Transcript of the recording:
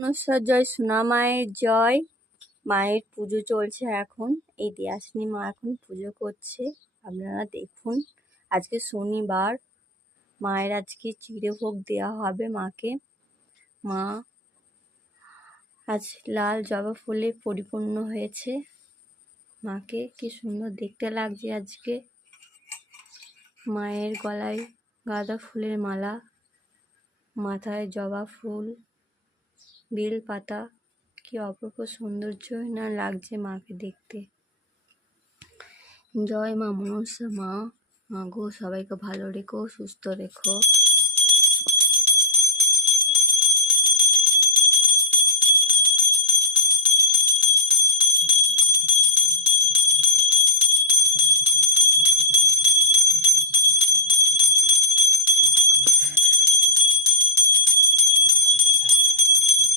মনসার জয়, সোনা মায়ের জয়। মায়ের পুজো চলছে এখন। এই দিয়াশিনী মা এখন পুজো করছে, আপনারা দেখুন। আজকে শনিবার, মায়ের আজকে চিড়ে ভোগ দেওয়া হবে মাকে। মা আজ লাল জবা ফুলে পরিপূর্ণ হয়েছে। মাকে কি সুন্দর দেখতে লাগছে আজকে। মায়ের গলায় গাঁদা ফুলের মালা, মাথায় জবা ফুল, বেল পাতা, কি অপূর্ব সৌন্দর্য না লাগছে মাকে দেখতে। জয় মা মনসা মা। মা গো, সবাইকে ভালো রেখো, সুস্থ রেখো।